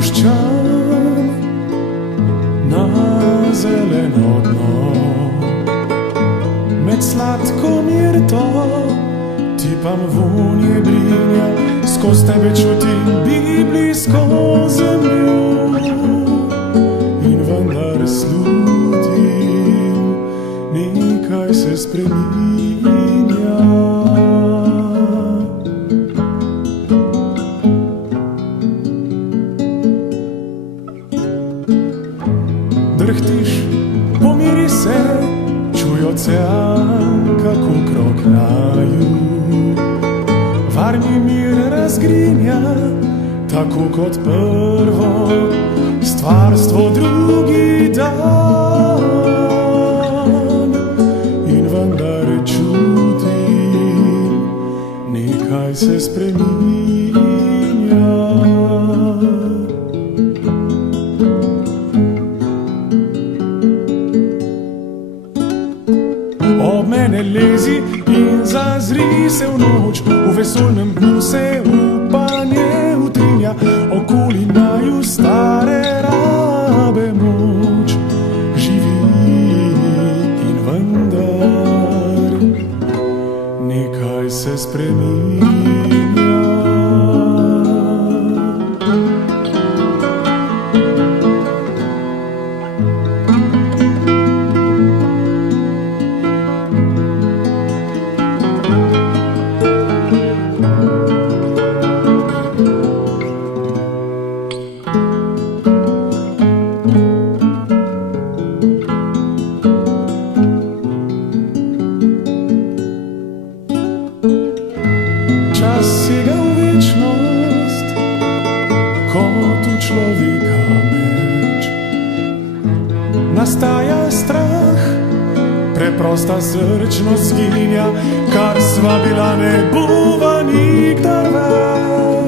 spuščam na zeleno dno. Med sladko mirto tipam vonje brinja, skozi tebe čutim biblijsko zemljo in vendar slutim, nekaj se spreminja. Drhtiš, pomiri se, čuj ocean, kako kroknaju. Varni mir razgrinja, tako kot prvo stvarstvo drugi dan. In vendar čutim, nekaj se spreminja. Ob mene lezi in zazri se v noč, v vesoljnem dnu se upanje utrinja, okoli naju stare rabe moč živi in vendar nekaj se spreminja. Čas sega v večnost, kot v človeka meč. Nastaja strah, preprosta srčnost zginja, kar sva bila ne bova nikdar več.